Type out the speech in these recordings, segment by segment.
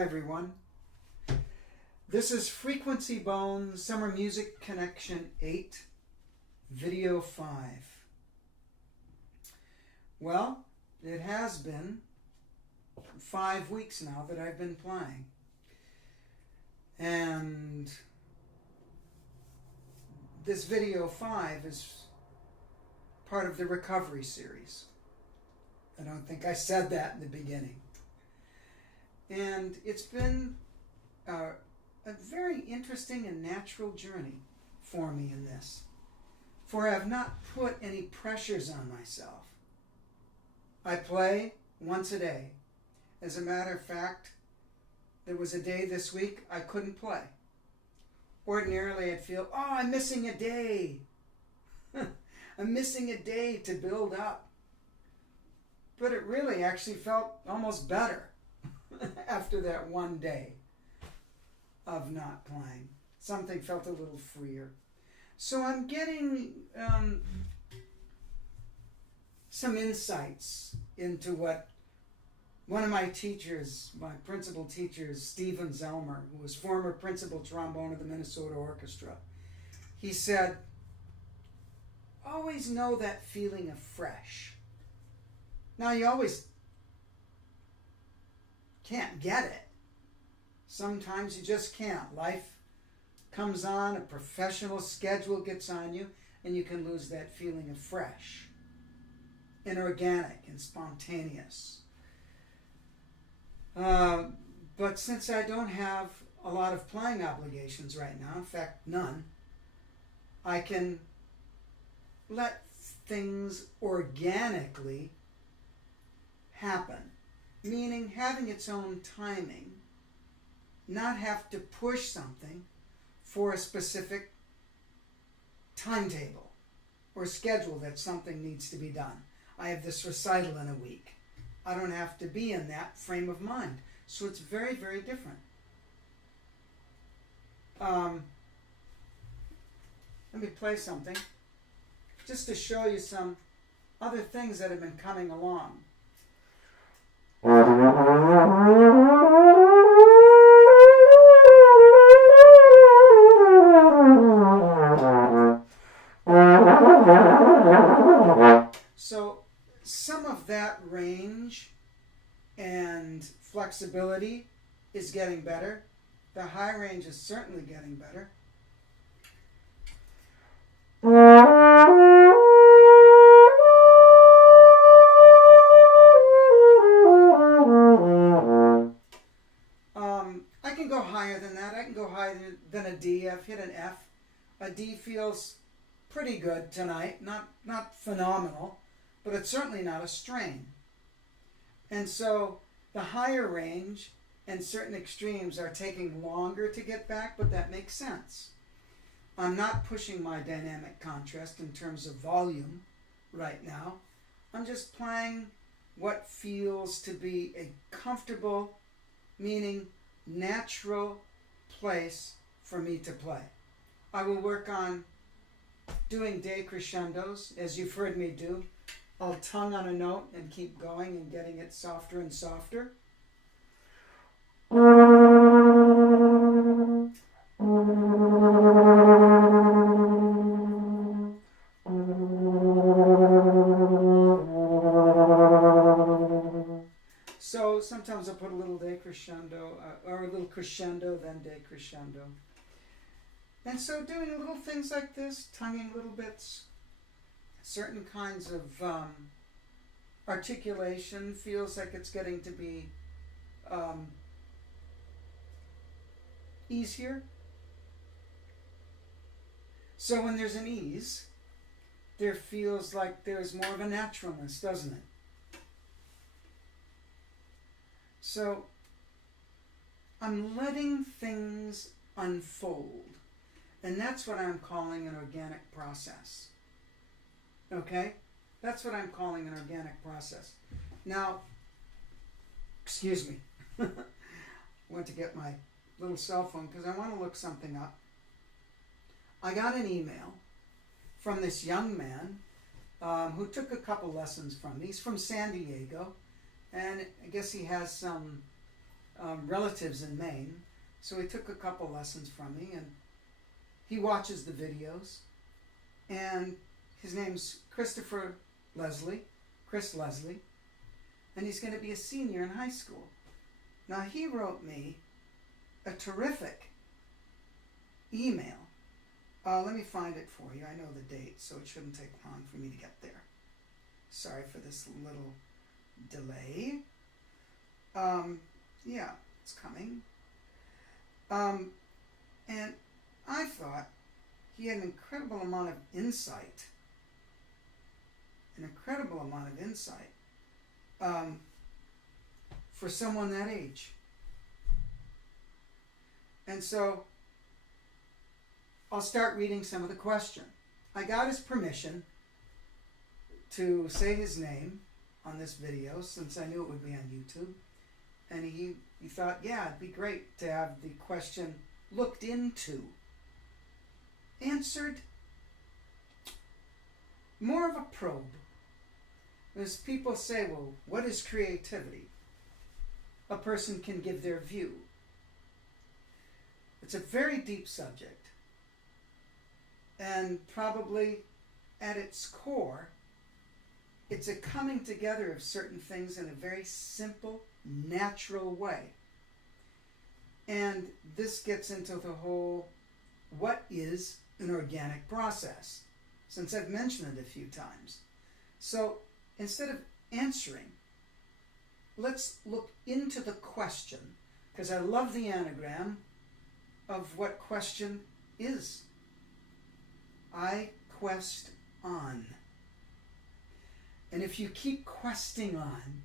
Hi everyone. This is Frequency Bone Summer Music Connection 8, Video 5. Well, it has been 5 weeks now that I've been playing. And this Video 5 is part of the recovery series. I don't think I said that in the beginning. And it's been a very interesting and natural journey for me in this. For I have not put any pressures on myself. I play once a day. As a matter of fact, there was a day this week I couldn't play. Ordinarily I'd feel, oh, I'm missing a day. I'm missing a day to build up. But it really actually felt almost better after that one day of not playing. Something felt a little freer. So I'm getting some insights into what one of my teachers, my principal teachers, Stephen Zelmer, who was former principal trombone of the Minnesota Orchestra, he said, always know that feeling of fresh. Now, you always can't get it. Sometimes you just can't. Life comes on, a professional schedule gets on you, and you can lose that feeling of fresh and organic and spontaneous. But since I don't have a lot of playing obligations right now, in fact, none, I can let things organically happen, meaning having its own timing, not have to push something for a specific timetable or schedule that something needs to be done. I have this recital in a week. I don't have to be in that frame of mind. So it's very, very different. Let me play something just to show you some other things that have been coming along. So some of that range and flexibility is getting better. The high range is certainly getting better. I can go higher than that. I can go higher than a D. I've hit an F. A D feels pretty good tonight. Not phenomenal, but it's certainly not a strain. And so the higher range and certain extremes are taking longer to get back, but that makes sense. I'm not pushing my dynamic contrast in terms of volume right now. I'm just playing what feels to be a comfortable, meaning natural place for me to play. I will work on doing decrescendos, as you've heard me do. I'll tongue on a note and keep going and getting it softer and softer. So sometimes I'll put a little decrescendo, or a little crescendo, then decrescendo. And so doing little things like this, tonguing little bits, certain kinds of articulation feels like it's getting to be easier. So when there's an ease, there feels like there's more of a naturalness, doesn't it? So I'm letting things unfold. And that's what I'm calling an organic process. Okay? That's what I'm calling an organic process. Now, excuse me. I went to get my little cell phone because I want to look something up. I got an email from this young man who took a couple lessons from me. He's from San Diego, and I guess he has some relatives in Maine, so he took a couple lessons from me, and he watches the videos, and his name's Christopher Leslie, Chris Leslie, and he's going to be a senior in high school. Now, he wrote me a terrific email. Let me find it for you. I know the date, so it shouldn't take long for me to get there. Sorry for this little delay. Yeah, it's coming. And I thought he had an incredible amount of insight. For someone that age. And so I'll start reading some of the question. I got his permission to say his name on this video since I knew it would be on YouTube. And he thought, yeah, it'd be great to have the question looked into. Answered more of a probe. As people say, well, what is creativity? A person can give their view. It's a very deep subject. And probably at its core, it's a coming together of certain things in a very simple, natural way. And this gets into the whole, what is an organic process? Since I've mentioned it a few times. So instead of answering, let's look into the question, because I love the anagram of what question is. I quest on. And if you keep questing on,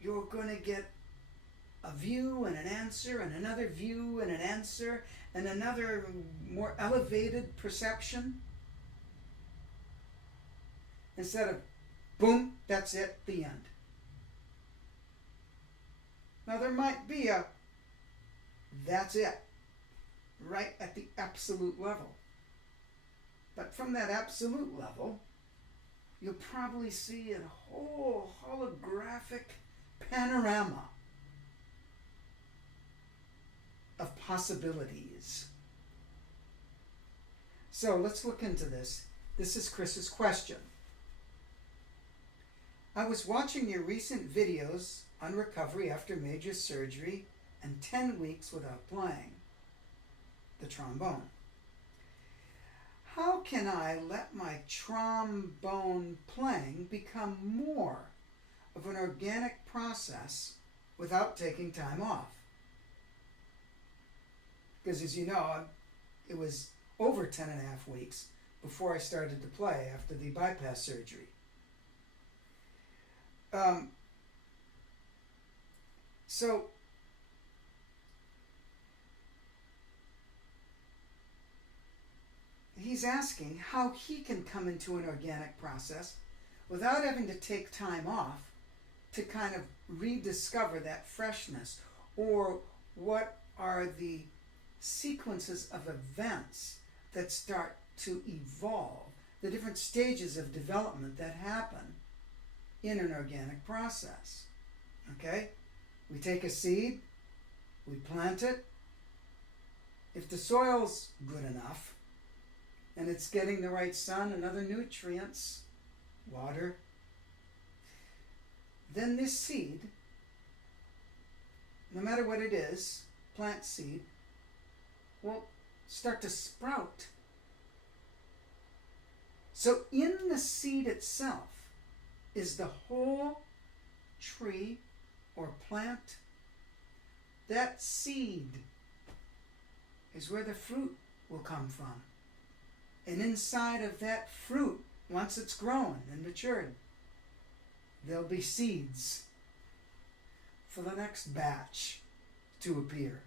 you're going to get a view and an answer and another view and an answer and another more elevated perception. Instead of, boom, that's it, the end. Now there might be a, that's it, right at the absolute level. But from that absolute level, you'll probably see a whole holographic panorama of possibilities. So let's look into this. This is Chris's question. I was watching your recent videos on recovery after major surgery and 10 weeks without playing the trombone. How can I let my trombone playing become more of an organic process without taking time off? Because as you know, it was over 10 and a half weeks before I started to play after the bypass surgery. So he's asking how he can come into an organic process without having to take time off to kind of rediscover that freshness, or what are the sequences of events that start to evolve, the different stages of development that happen in an organic process. Okay? We take a seed, we plant it. If the soil's good enough, and it's getting the right sun and other nutrients, water, then this seed, no matter what it is, plant seed, will start to sprout. So in the seed itself is the whole tree or plant. That seed is where the fruit will come from. And inside of that fruit, once it's grown and matured, there'll be seeds for the next batch to appear.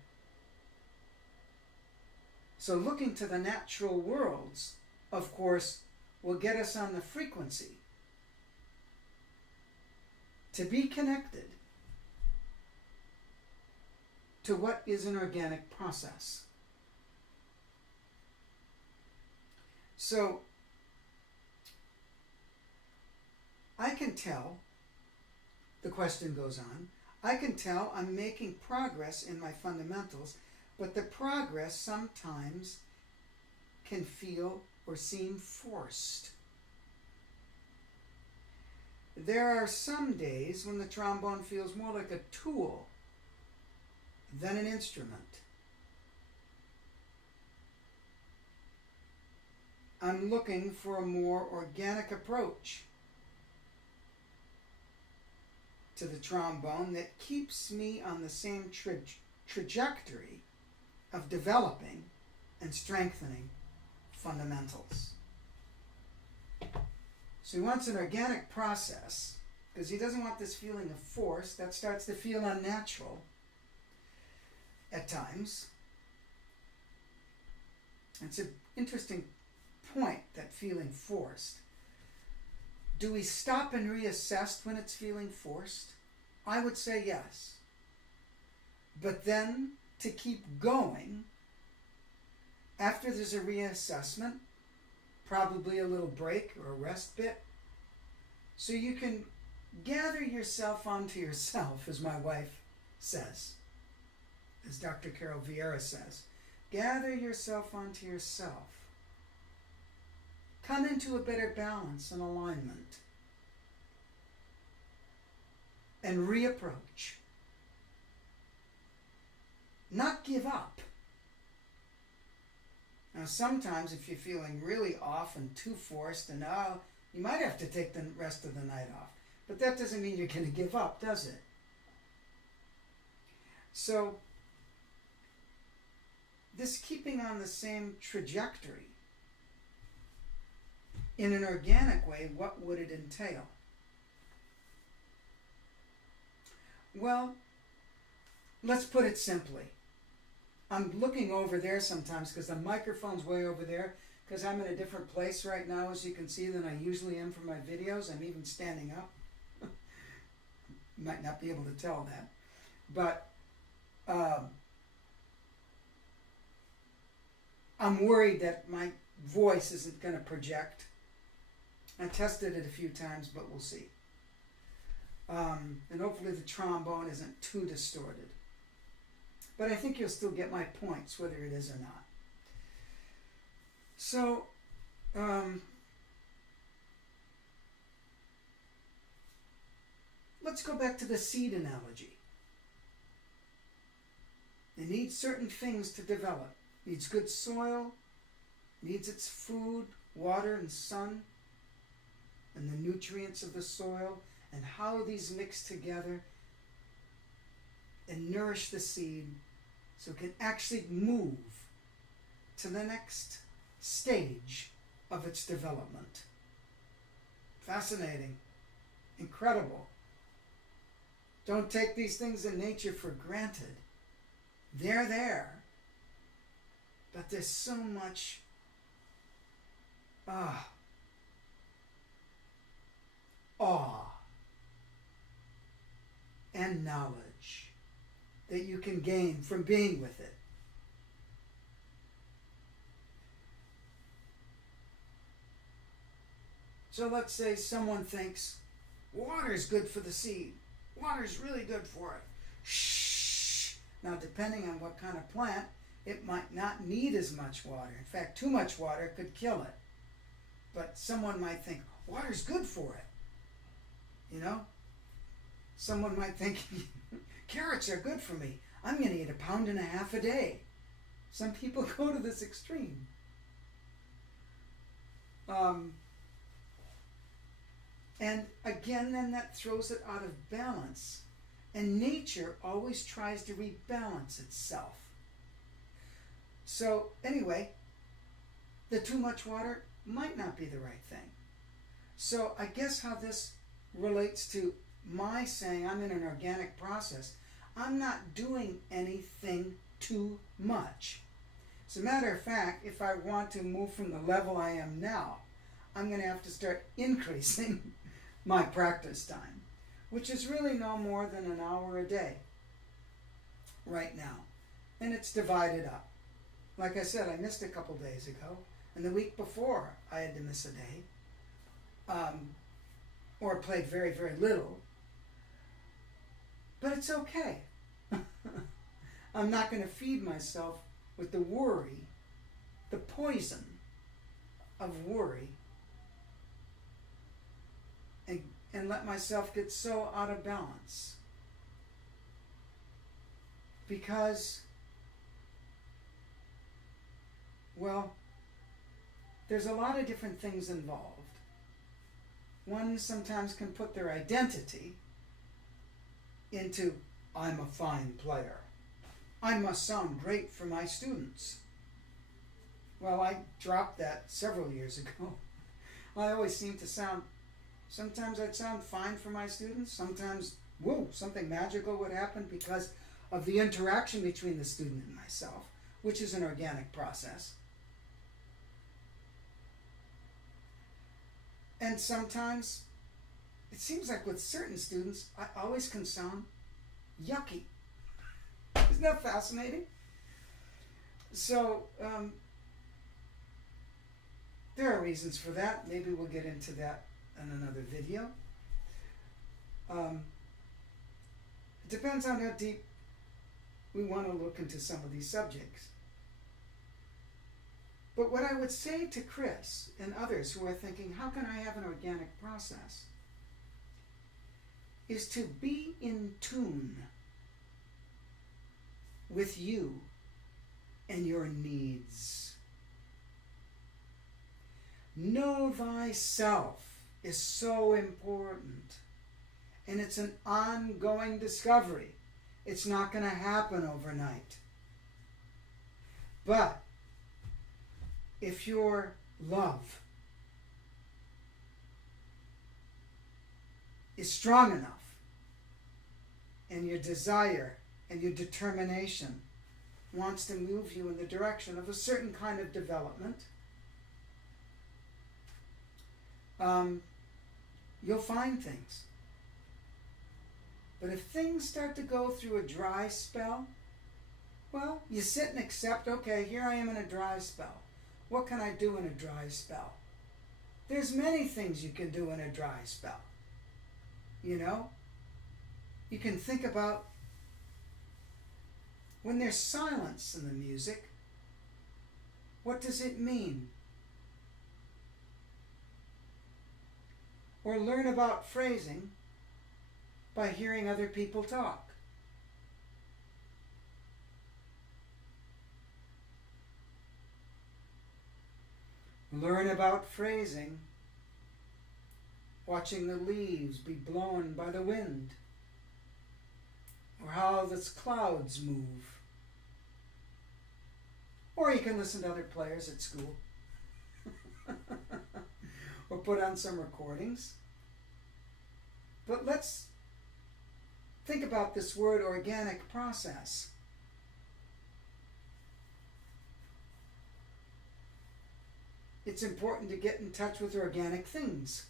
So looking to the natural worlds, of course, will get us on the frequency to be connected to what is an organic process. So I can tell, the question goes on, I can tell I'm making progress in my fundamentals, but the progress sometimes can feel or seem forced. There are some days when the trombone feels more like a tool than an instrument. I'm looking for a more organic approach to the trombone that keeps me on the same trajectory of developing and strengthening fundamentals. So he wants an organic process because he doesn't want this feeling of force that starts to feel unnatural at times. It's an interesting point, that feeling forced. Do we stop and reassess when it's feeling forced? I would say yes. But then to keep going, after there's a reassessment, probably a little break or a rest bit, so you can gather yourself onto yourself, as my wife says, as Dr. Carol Vieira says. Gather yourself onto yourself. Come into a better balance and alignment. And reapproach. Not give up. Now sometimes if you're feeling really off and too forced, and you might have to take the rest of the night off. But that doesn't mean you're going to give up, does it? So this keeping on the same trajectory in an organic way, what would it entail? Well, let's put it simply. I'm looking over there sometimes because the microphone's way over there, because I'm in a different place right now, as you can see, than I usually am for my videos. I'm even standing up. You might not be able to tell that. But I'm worried that my voice isn't going to project. I tested it a few times, but we'll see. And hopefully the trombone isn't too distorted. But I think you'll still get my points, whether it is or not. So, let's go back to the seed analogy. It needs certain things to develop. It needs good soil, needs its food, water, and sun, and the nutrients of the soil, and how these mix together and nourish the seed so it can actually move to the next stage of its development. Fascinating. Incredible. Don't take these things in nature for granted. They're there. But there's so much awe and knowledge that you can gain from being with it. So let's say someone thinks water is good for the seed. Water is really good for it. Shh. Now, depending on what kind of plant, it might not need as much water. In fact, too much water could kill it. But someone might think water is good for it. You know? Someone might think carrots are good for me. I'm going to eat 1.5 pounds a day. Some people go to this extreme. And again, then that throws it out of balance. And nature always tries to rebalance itself. So anyway, the too much water might not be the right thing. So I guess how this relates to my saying I'm in an organic process, I'm not doing anything too much. As a matter of fact, if I want to move from the level I am now, I'm going to have to start increasing my practice time, which is really no more than an hour a day right now. And it's divided up. Like I said, I missed a couple days ago, and the week before I had to miss a day, or played very, very little. But But it's okay. I'm not going to feed myself with the worry, the poison of worry, and let myself get so out of balance. Because, well, there's a lot of different things involved. One sometimes can put their identity into, I'm a fine player. I must sound great for my students. Well, I dropped that several years ago. I always seemed to sound, sometimes I'd sound fine for my students, sometimes, whoa, something magical would happen because of the interaction between the student and myself, which is an organic process. And sometimes, it seems like with certain students, I always can sound yucky. Isn't that fascinating? So, there are reasons for that. Maybe we'll get into that in another video. It depends on how deep we want to look into some of these subjects. But what I would say to Chris and others who are thinking, how can I have an organic process? Is to be in tune with you and your needs. Know thyself is so important, and it's an ongoing discovery. It's not going to happen overnight. But if your love is strong enough, and your desire and your determination wants to move you in the direction of a certain kind of development, you'll find things. But if things start to go through a dry spell, well, you sit and accept, okay, here I am in a dry spell. What can I do in a dry spell? There's many things you can do in a dry spell. You know? You can think about when there's silence in the music, what does it mean? Or learn about phrasing by hearing other people talk. Learn about phrasing watching the leaves be blown by the wind, or how the clouds move. Or you can listen to other players at school. Or put on some recordings. But let's think about this word organic process. It's important to get in touch with organic things.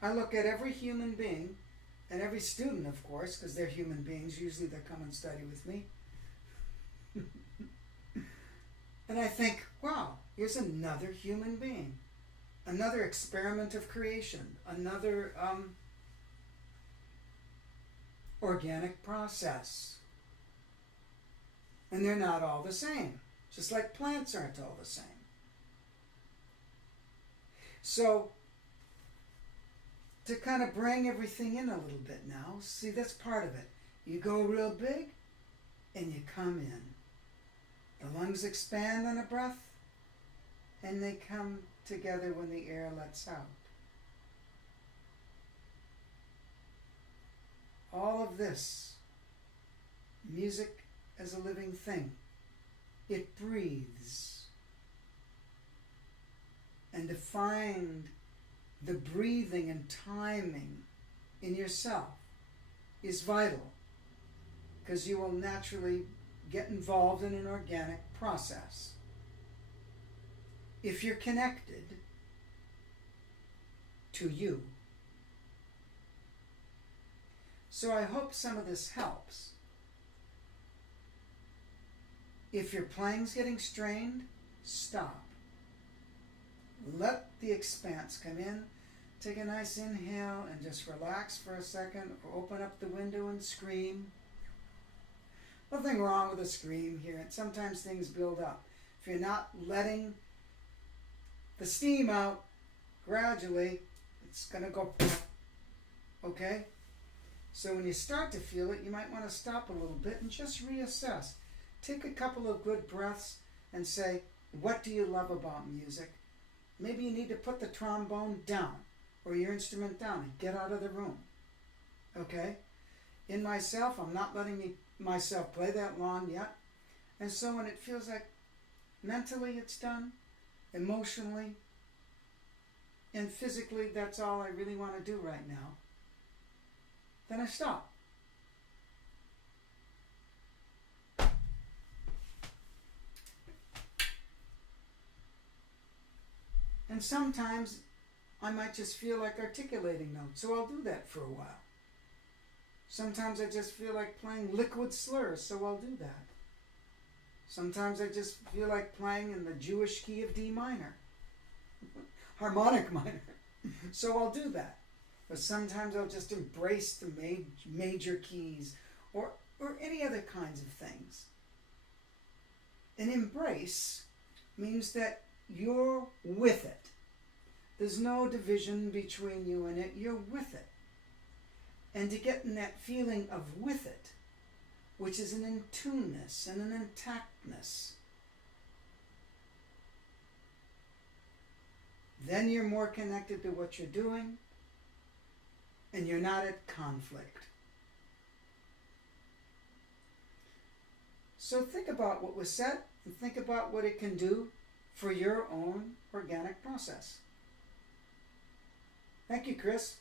I look at every human being, and every student, of course, because they're human beings. Usually they come and study with me. And I think, wow, here's another human being. Another experiment of creation. Another organic process. And they're not all the same. Just like plants aren't all the same. So, to kind of bring everything in a little bit now, see, that's part of it. You go real big, and you come in. The lungs expand on a breath, and they come together when the air lets out. All of this, music as a living thing, it breathes. And to find the breathing and timing in yourself is vital, because you will naturally get involved in an organic process. If you're connected to you. So I hope some of this helps. If your playing's getting strained, stop. Let the expanse come in. Take a nice inhale and just relax for a second, or open up the window and scream. Nothing wrong with a scream here, and sometimes things build up. If you're not letting the steam out gradually, it's going to go, okay? So when you start to feel it, you might want to stop a little bit and just reassess. Take a couple of good breaths and say, what do you love about music? Maybe you need to put the trombone down or your instrument down and get out of the room, okay? In myself, I'm not letting myself play that long yet. And so when it feels like mentally it's done, emotionally, and physically that's all I really want to do right now, then I stop. And sometimes I might just feel like articulating notes, so I'll do that for a while. Sometimes I just feel like playing liquid slurs, so I'll do that. Sometimes I just feel like playing in the Jewish key of D minor, harmonic minor, so I'll do that. But sometimes I'll just embrace the major keys or any other kinds of things. An embrace means that you're with it. There's no division between you and it. You're with it. And to get in that feeling of with it, which is an in-tuneness and an intactness, then you're more connected to what you're doing, and you're not at conflict. So think about what was said, and think about what it can do for your own organic process. Thank you, Chris.